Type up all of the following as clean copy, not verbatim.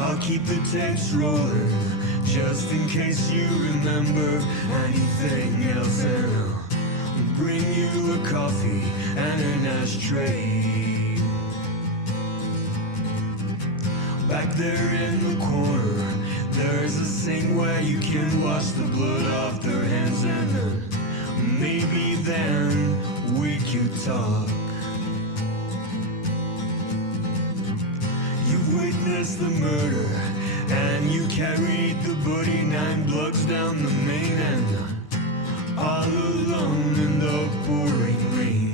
I'll keep the tapes rolling, just in case you remember anything else. And I'll bring you a coffee and an ashtray. Back there in the corner, there's a sink where you can wash the blood off their hands. And maybe then we could talk. You've witnessed the murder, and you carried the body 9 blocks down the main end, all alone in the pouring rain.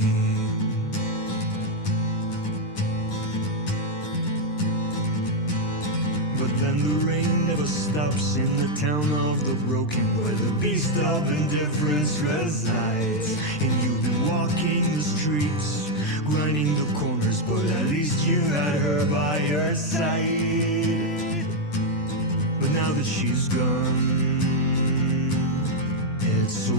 But then the rain never stops in the town of the broken, where the beast of indifference resides. And you've been walking the streets, grinding the corners, but at least you had her by your side. But now that she's gone, it's so